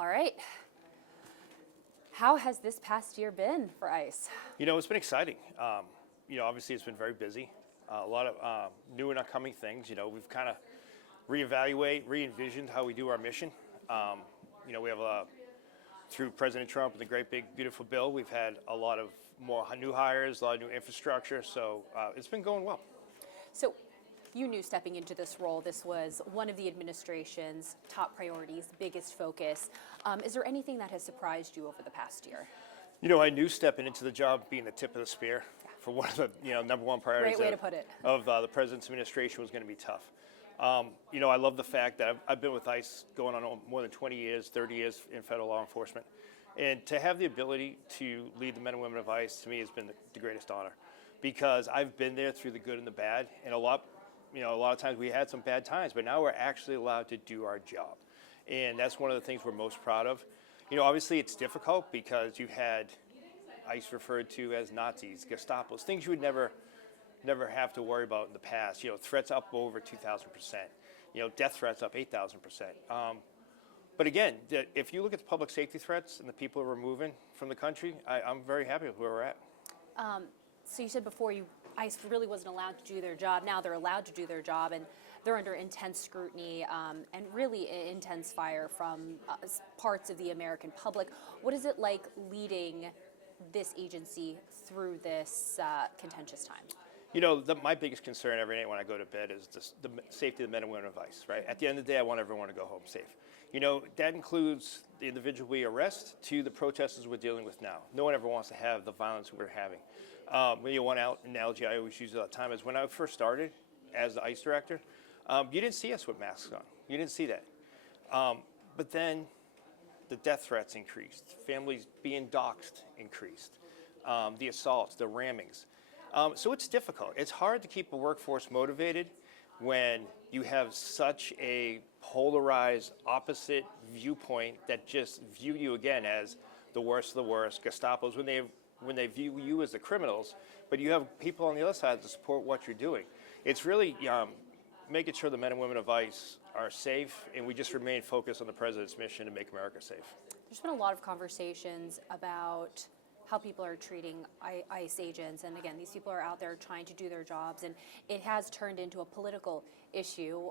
All right. How has this past year been for ICE? You know, it's been exciting. Obviously it's been very busy. A lot of new and upcoming things. You know, we've kind of re-envisioned how we do our mission. We have through President Trump and the great big beautiful bill, we've had a lot of more new hires, a lot of new infrastructure. So it's been going well. So you knew stepping into this role, this was one of the administration's top priorities, biggest focus. Is there anything that has surprised you over the past year? You know, I knew stepping into the job being the tip of the spear for one of the number one priorities Great way to put it. Of the president's administration was going to be tough. I love the fact that I've been with ICE going on more than 20 years, 30 years in federal law enforcement. And to have the ability to lead the men and women of ICE, to me, has been the greatest honor. Because I've been there through the good and the bad, and a lot of times we had some bad times, but now we're actually allowed to do our job. And that's one of the things we're most proud of. You know, obviously it's difficult because you had ICE referred to as Nazis, Gestapos, things you would never have to worry about in the past. You know, threats up over 2,000%. You know, death threats up 8,000%. But again, if you look at the public safety threats and the people we're removing from the country, I'm very happy with where we're at. So you said before ICE really wasn't allowed to do their job. Now they're allowed to do their job, and they're under intense scrutiny and really intense fire from parts of the American public. What is it like leading this agency through this contentious time? You know, my biggest concern every night when I go to bed is the safety of the men and women of ICE, right? At the end of the day, I want everyone to go home safe. You know, that includes the individual we arrest to the protesters we're dealing with now. No one ever wants to have the violence we're having. One analogy I always use all the time is when I first started as the ICE director, you didn't see us with masks on. You didn't see that. But then the death threats increased. Families being doxxed increased. The assaults, the rammings. So it's difficult. It's hard to keep a workforce motivated when you have such a polarized, opposite viewpoint that just view you again as the worst of the worst, Gestapos, when they view you as the criminals, but you have people on the other side to support what you're doing. It's really making sure the men and women of ICE are safe, and we just remain focused on the president's mission to make America safe. There's been a lot of conversations about how people are treating ICE agents, and again, these people are out there trying to do their jobs, and it has turned into a political issue.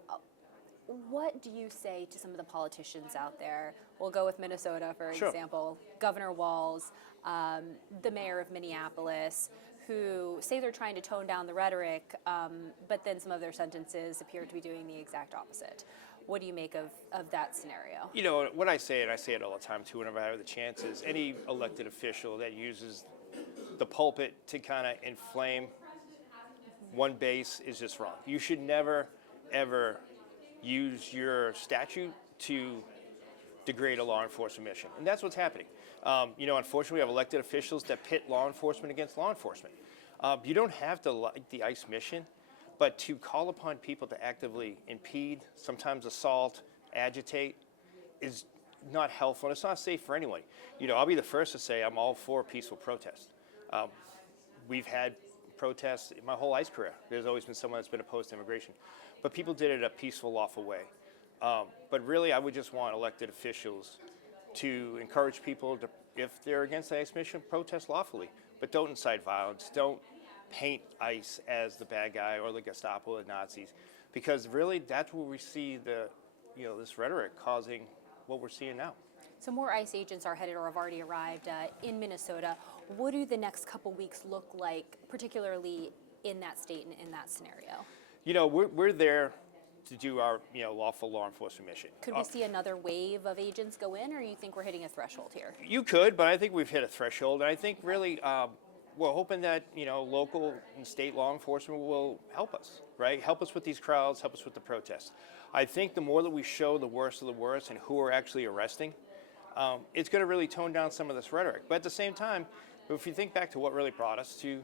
What do you say to some of the politicians out there? We'll go with Minnesota, for example. Governor Walz, the mayor of Minneapolis, who say they're trying to tone down the rhetoric, but then some of their sentences appear to be doing the exact opposite. What do you make of that scenario? You know, what I say, and I say it all the time too whenever I have the chance, is any elected official that uses the pulpit to kind of inflame one base is just wrong. You should never, ever use your statute to degrade a law enforcement mission. And that's what's happening. Unfortunately, we have elected officials that pit law enforcement against law enforcement. You don't have to like the ICE mission, but to call upon people to actively impede, sometimes assault, agitate, is not helpful, and it's not safe for anyone. You know, I'll be the first to say I'm all for peaceful protest. We've had protests my whole ICE career. There's always been someone that's been opposed to immigration. But people did it in a peaceful, lawful way. But really, I would just want elected officials to encourage people to, if they're against the ICE mission, protest lawfully. But don't incite violence. Don't paint ICE as the bad guy or the Gestapo or the Nazis. Because really, that's where we see this rhetoric causing what we're seeing now. So more ICE agents are headed or have already arrived in Minnesota. What do the next couple weeks look like, particularly in that state and in that scenario? You know, we're there to do our lawful law enforcement mission. Could we see another wave of agents go in, or you think we're hitting a threshold here? You could, but I think we've hit a threshold. And I think really we're hoping that local and state law enforcement will help us, right? Help us with these crowds, help us with the protests. I think the more that we show the worst of the worst and who we're actually arresting, it's going to really tone down some of this rhetoric. But at the same time, if you think back to what really brought us to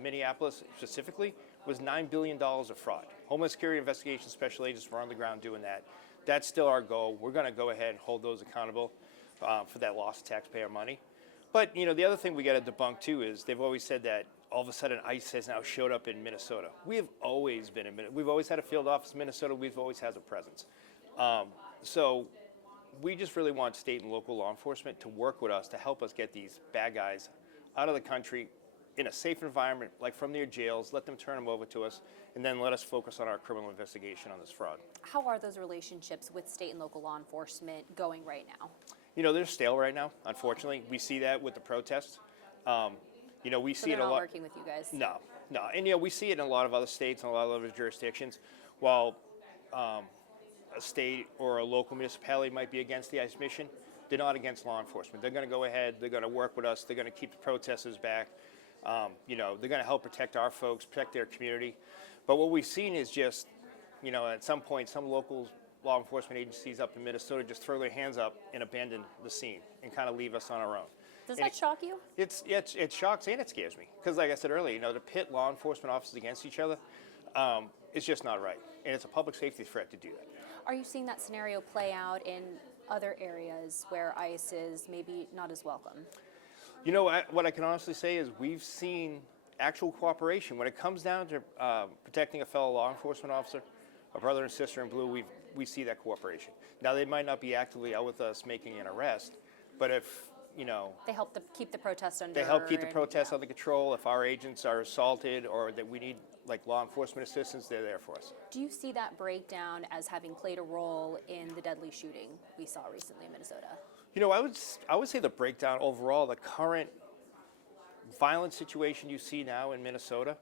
Minneapolis specifically, was $9 billion of fraud. Homeland Security Investigation Special Agents were on the ground doing that. That's still our goal. We're going to go ahead and hold those accountable for that lost taxpayer money. But the other thing we got to debunk too is they've always said that all of a sudden ICE has now showed up in Minnesota. We have always been in Minnesota. We've always had a field office in Minnesota. We've always had a presence. So we just really want state and local law enforcement to work with us to help us get these bad guys out of the country in a safe environment, like from their jails, let them turn them over to us, and then let us focus on our criminal investigation on this fraud. How are those relationships with state and local law enforcement going right now? You know, they're stale right now, unfortunately. We see that with the protests. You know, we So see they're it a not lot. working with you guys? No. And, you know, we see it in a lot of other states and a lot of other jurisdictions. While a state or a local municipality might be against the ICE mission, they're not against law enforcement. They're going to go ahead, they're going to work with us, they're going to keep the protesters back. You know, they're going to help protect our folks, protect their community. But what we've seen is just, you know, at some point, some local law enforcement agencies up in Minnesota just throw their hands up and abandon the scene and kind of leave us on our own. Does that shock you? It shocks and it scares me. Because like I said earlier, you know, to pit law enforcement officers against each other, it's just not right. And it's a public safety threat to do that. Are you seeing that scenario play out in other areas where ICE is maybe not as welcome? You know, what I can honestly say is we've seen actual cooperation. When it comes down to protecting a fellow law enforcement officer, a brother and sister in blue, we see that cooperation. Now, they might not be actively out with us making an arrest, but if, you know, They help keep the protest under. they help keep the protests under control. If our agents are assaulted or that we need like law enforcement assistance, they're there for us. Do you see that breakdown as having played a role in the deadly shooting we saw recently in Minnesota? You know, I would say the breakdown overall, the current violent situation you see now in Minnesota,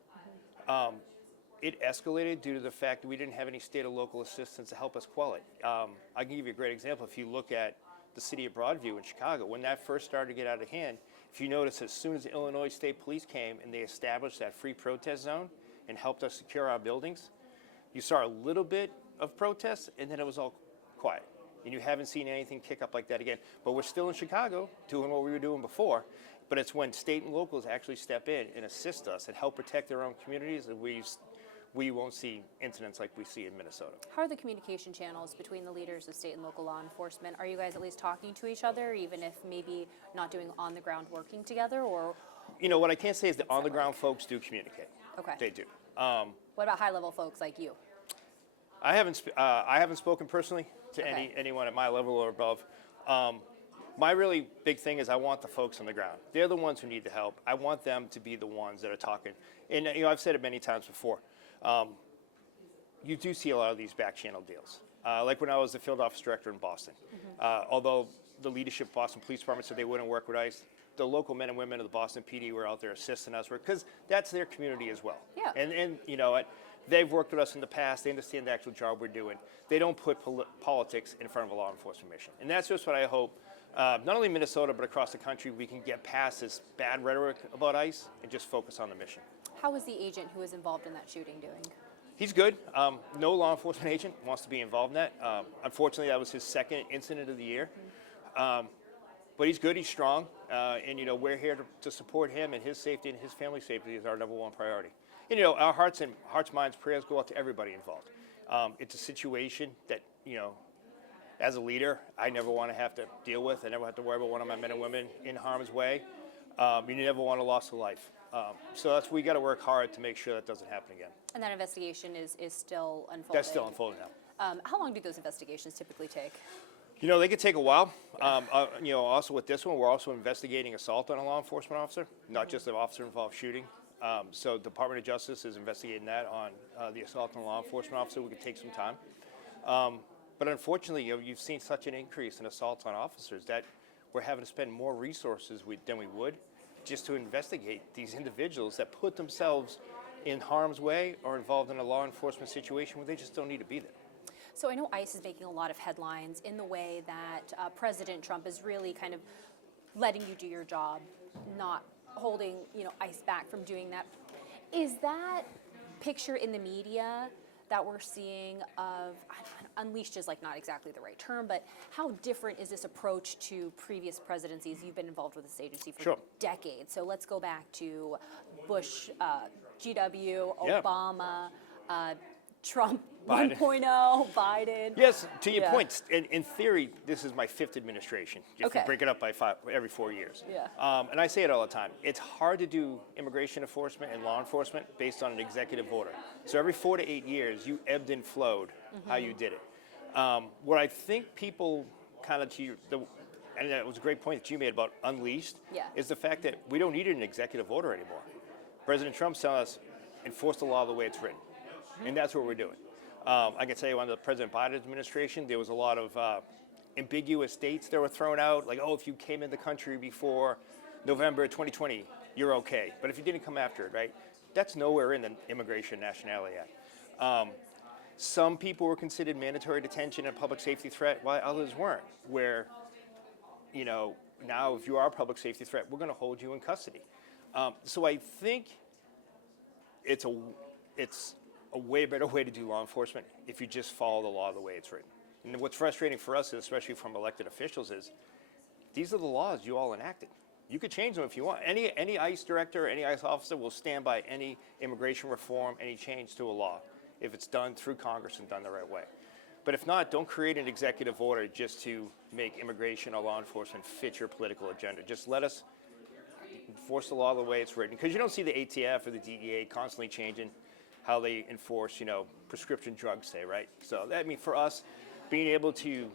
it escalated due to the fact that we didn't have any state or local assistance to help us quell it. I can give you a great example. If you look at the city of Broadview in Chicago, when that first started to get out of hand, if you notice, as soon as the Illinois State Police came and they established that free protest zone and helped us secure our buildings, you saw a little bit of protests and then it was all quiet. And you haven't seen anything kick up like that again. But we're still in Chicago doing what we were doing before. But it's when state and locals actually step in and assist us and help protect their own communities that we won't see incidents like we see in Minnesota. How are the communication channels between the leaders of state and local law enforcement? Are you guys at least talking to each other, even if maybe not doing on-the-ground working together, or? You know, what I can't say is the on-the-ground folks do communicate. Okay. They do. What about high-level folks like you? I haven't spoken personally to Okay. anyone at my level or above. My really big thing is I want the folks on the ground. They're the ones who need the help. I want them to be the ones that are talking. And you know, I've said it many times before. You do see a lot of these back channel deals. Like when I was the field office director in Boston. Although the leadership of Boston Police Department said they wouldn't work with ICE, the local men and women of the Boston PD were out there assisting us because that's their community as well. Yeah. And you know what? They've worked with us in the past. They understand the actual job we're doing. They don't put politics in front of a law enforcement mission. And that's just what I hope, not only Minnesota, but across the country, we can get past this bad rhetoric about ICE and just focus on the mission. How is the agent who was involved in that shooting doing? He's good. No law enforcement agent wants to be involved in that. Unfortunately, that was his second incident of the year. But he's good, he's strong, and you know, we're here to support him, and his safety and his family's safety is our #1 priority. And you know, our hearts, minds, prayers go out to everybody involved. It's a situation that, you know, as a leader, I never want to have to deal with. I never have to worry about one of my men and women in harm's way. You never want a loss of life. So we got to work hard to make sure that doesn't happen again. And that investigation is still unfolding? That's still unfolding now. How long do those investigations typically take? You know, they could take a while. You know, also with this one, we're also investigating assault on a law enforcement officer, not just an officer-involved shooting. So Department of Justice is investigating that on the assault on a law enforcement officer. We could take some time. But unfortunately, you know, you've seen such an increase in assaults on officers that we're having to spend more resources than we would just to investigate these individuals that put themselves in harm's way or involved in a law enforcement situation where they just don't need to be there. So I know ICE is making a lot of headlines in the way that President Trump is really kind of letting you do your job, not holding, you know, ICE back from doing that. Is that picture in the media that we're seeing of, unleashed is like not exactly the right term, but how different is this approach to previous presidencies? You've been involved with this agency for Sure. decades. So let's go back to Bush, GW, Yeah. Obama, Trump Biden. 1.0, Biden. Yes, to your Yeah. point, in theory, this is my 5th administration. If Okay. you break it up by every 4 years. Yeah. And I say it all the time. It's hard to do immigration enforcement and law enforcement based on an executive order. So every 4 to 8 years, you ebbed and flowed how you did it. What I think people kind of and that was a great point that you made about unleashed, Yeah. is the fact that we don't need an executive order anymore. President Trump's telling us, enforce the law the way it's written. And that's what we're doing. I can tell you under the President Biden administration, there was a lot of ambiguous dates that were thrown out, like, oh, if you came in the country before November 2020, you're okay. But if you didn't come after it, right? That's nowhere in the Immigration Nationality Act. Some people were considered mandatory detention and public safety threat, while others weren't, where, now if you are a public safety threat, we're going to hold you in custody. So I think it's a way better way to do law enforcement if you just follow the law the way it's written. And what's frustrating for us, especially from elected officials, is these are the laws you all enacted. You could change them if you want. Any ICE director, any ICE officer will stand by any immigration reform, any change to a law, if it's done through Congress and done the right way. But if not, don't create an executive order just to make immigration or law enforcement fit your political agenda. Just let us enforce the law the way it's written. Because you don't see the ATF or the DEA constantly changing how they enforce, prescription drugs, say, right? So, for us, being able to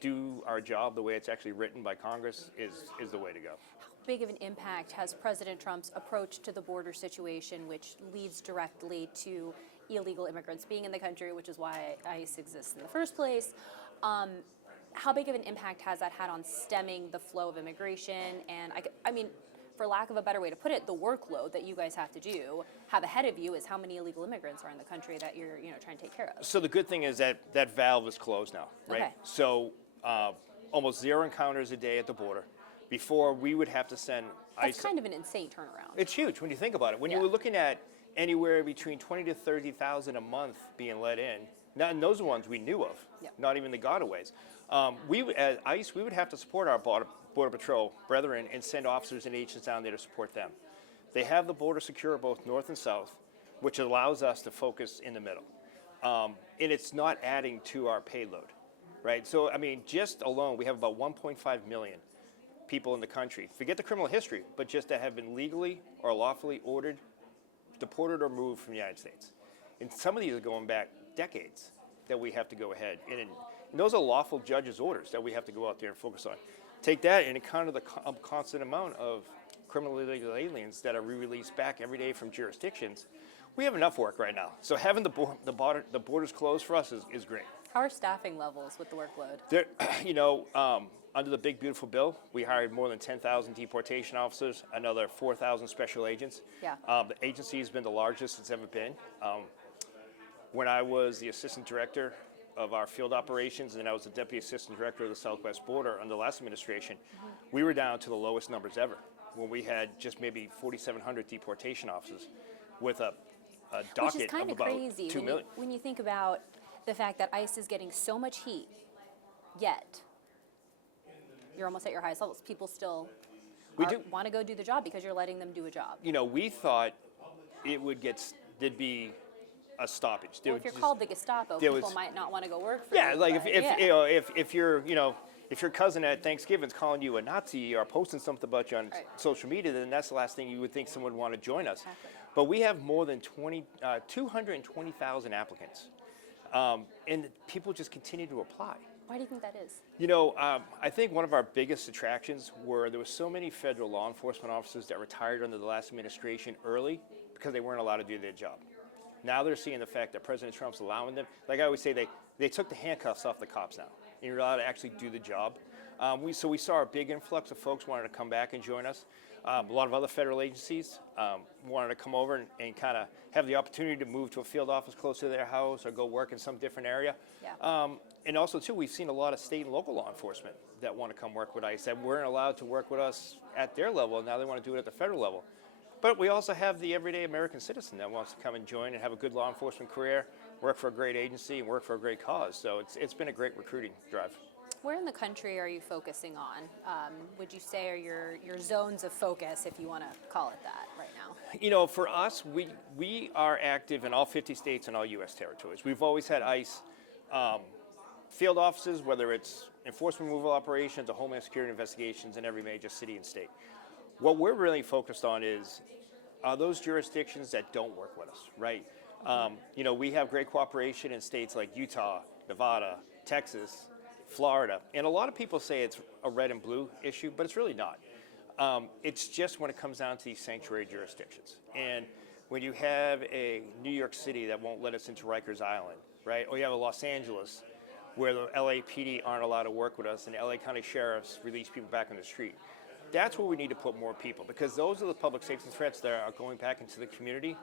do our job the way it's actually written by Congress is the way to go. How big of an impact has President Trump's approach to the border situation, which leads directly to illegal immigrants being in the country, which is why ICE exists in the first place? How big of an impact has that had on stemming the flow of immigration? And for lack of a better way to put it, the workload that you guys have ahead of you is how many illegal immigrants are in the country that you're trying to take care of. So the good thing is that valve is closed now, right? Okay. So almost 0 encounters a day at the border. Before, we would have to send ICE. That's kind of an insane turnaround. It's huge when you think about it. When you Yeah. were looking at anywhere between 20 to 30,000 a month being let in, and those are ones we knew of, Yeah. not even the gotaways. At ICE, we would have to support our Border Patrol brethren and send officers and agents down there to support them. They have the border secure both north and south, which allows us to focus in the middle. And it's not adding to our payload, right? So, just alone, we have about 1.5 million people in the country. Forget the criminal history, but just that have been legally or lawfully ordered, deported, or moved from the United States. And some of these are going back decades that we have to go ahead. And those are lawful judges' orders that we have to go out there and focus on. Take that and account of the constant amount of criminally illegal aliens that are re-released back every day from jurisdictions. We have enough work right now. So having the borders closed for us is great. How are staffing levels with the workload? Under the big, beautiful bill, we hired more than 10,000 deportation officers, another 4,000 special agents. Yeah. The agency has been the largest it's ever been. When I was the assistant director of our field operations, and I was the deputy assistant director of the Southwest border under the last administration, we were down to the lowest numbers ever, when we had just maybe 4,700 deportation officers with a docket Which is kind of of about crazy 2 million. when you think about the fact that ICE is getting so much heat, yet you're almost at your highest levels. People still want to go do the job because you're letting them do a job. We thought there'd be a stoppage. Well, if you're called the Gestapo, people might not want to go work for you. Yeah, like but, if your cousin at Thanksgiving's calling you a Nazi or posting something about you on social media, then that's the last thing you would think someone would want to join us. Exactly. But we have more than 220,000 applicants, and people just continue to apply. Why do you think that is? I think one of our biggest attractions were there were so many federal law enforcement officers that retired under the last administration early because they weren't allowed to do their job. Now they're seeing the fact that President Trump's allowing them. Like I always say, they took the handcuffs off the cops now, and you're allowed to actually do the job. We saw a big influx of folks wanting to come back and join us. A lot of other federal agencies wanted to come over and kind of have the opportunity to move to a field office close to their house or go work in some different area. Yeah. And also, too, we've seen a lot of state and local law enforcement that want to come work with ICE that weren't allowed to work with us at their level, and now they want to do it at the federal level. But we also have the everyday American citizen that wants to come and join and have a good law enforcement career, work for a great agency, and work for a great cause. So it's been a great recruiting drive. Where in the country are you focusing on? Would you say are your zones of focus, if you want to call it that, right now? For us, we are active in all 50 states and all U.S. territories. We've always had ICE field offices, whether it's enforcement removal operations or homeland security investigations in every major city and state. What we're really focused on are those jurisdictions that don't work with us, right? We have great cooperation in states like Utah, Nevada, Texas, Florida. And a lot of people say it's a red and blue issue, but it's really not. It's just when it comes down to these sanctuary jurisdictions. And when you have a New York City that won't let us into Rikers Island, right? Or you have a Los Angeles where the LAPD aren't allowed to work with us and the LA County Sheriffs release people back on the street. That's where we need to put more people, because those are the public safety threats that are going back into the community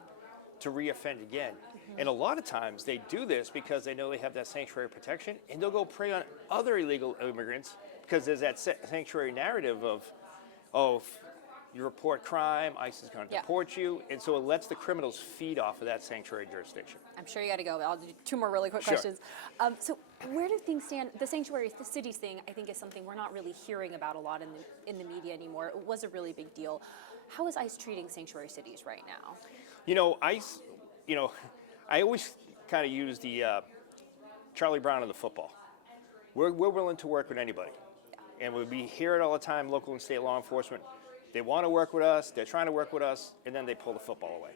to reoffend again. And a lot of times they do this because they know they have that sanctuary protection, and they'll go prey on other illegal immigrants because there's that sanctuary narrative of, oh, you report crime, ICE is going to deport you, and so it lets the criminals feed off of that sanctuary jurisdiction. I'm sure you got to go, but I'll do two more really quick questions. So where do things stand? The sanctuary cities thing, I think, is something we're not really hearing about a lot in the media anymore. It was a really big deal. How is ICE treating sanctuary cities right now? You know, ICE, I always kind of use the Charlie Brown of the football. We're willing to work with anybody. And we hear it all the time, local and state law enforcement. They want to work with us, they're trying to work with us, and then they pull the football away.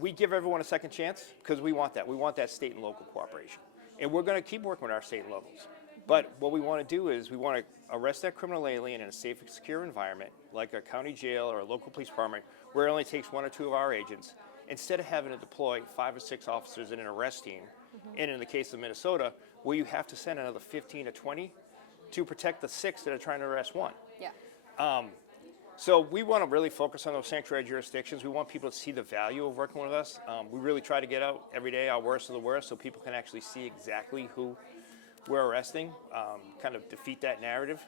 We give everyone a second chance because we want that. We want that state and local cooperation. And we're going to keep working with our state and locals. But what we want to do is we want to arrest that criminal alien in a safe and secure environment, like a county jail or a local police department, where it only takes 1 or 2 of our agents, instead of having to deploy 5 or 6 officers in an arrest team, and in the case of Minnesota, where you have to send another 15 to 20 to protect the 6 that are trying to arrest 1. Yeah. So we want to really focus on those sanctuary jurisdictions. We want people to see the value of working with us. We really try to get out every day our worst of the worst so people can actually see exactly who we're arresting, kind of defeat that narrative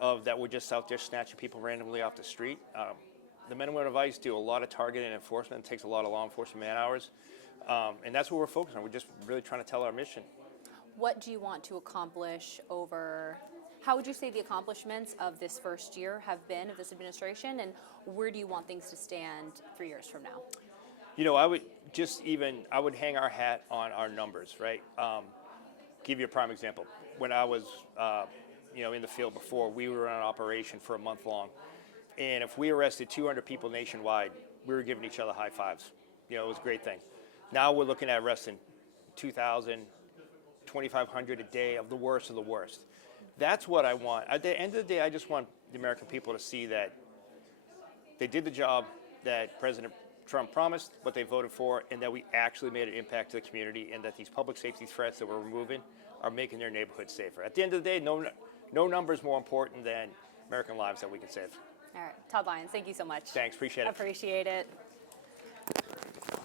of that we're just out there snatching people randomly off the street. The men and women of ICE do a lot of targeted enforcement. It takes a lot of law enforcement man hours. And that's what we're focused on. We're just really trying to tell our mission. What do you want to accomplish how would you say the accomplishments of this first year have been of this administration, and where do you want things to stand 3 years from now? I would hang our hat on our numbers, right? Give you a prime example. When I was, in the field before, we were on an operation for a month long. And if we arrested 200 people nationwide, we were giving each other high fives. It was a great thing. Now we're looking at arresting 2,000, 2,500 a day of the worst of the worst. That's what I want. At the end of the day, I just want the American people to see that they did the job that President Trump promised, what they voted for, and that we actually made an impact to the community, and that these public safety threats that we're removing are making their neighborhoods safer. At the end of the day, no number is more important than American lives that we can save. All right. Todd Lyons, thank you so much. Thanks. Appreciate it. Appreciate it.